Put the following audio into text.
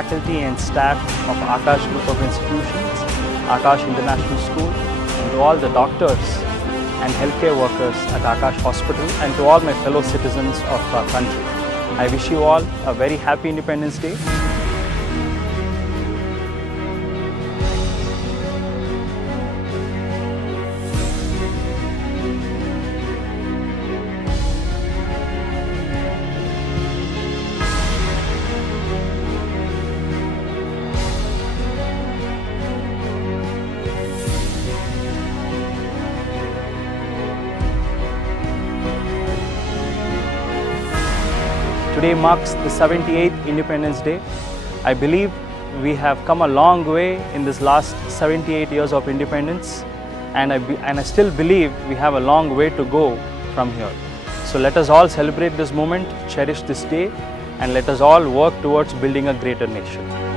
faculty and staff of Akash Group of Institutions, Akash International School, and to all the doctors and healthcare workers at Akash Hospital, and to all my fellow citizens of our country. I wish you all a very happy Independence Day. Today marks the 78th Independence Day. I believe we have come a long way in this last 78 years of independence, and I still believe we have a long way to go from here. So let us all celebrate this moment, cherish this day, and let us all work towards building a greater nation.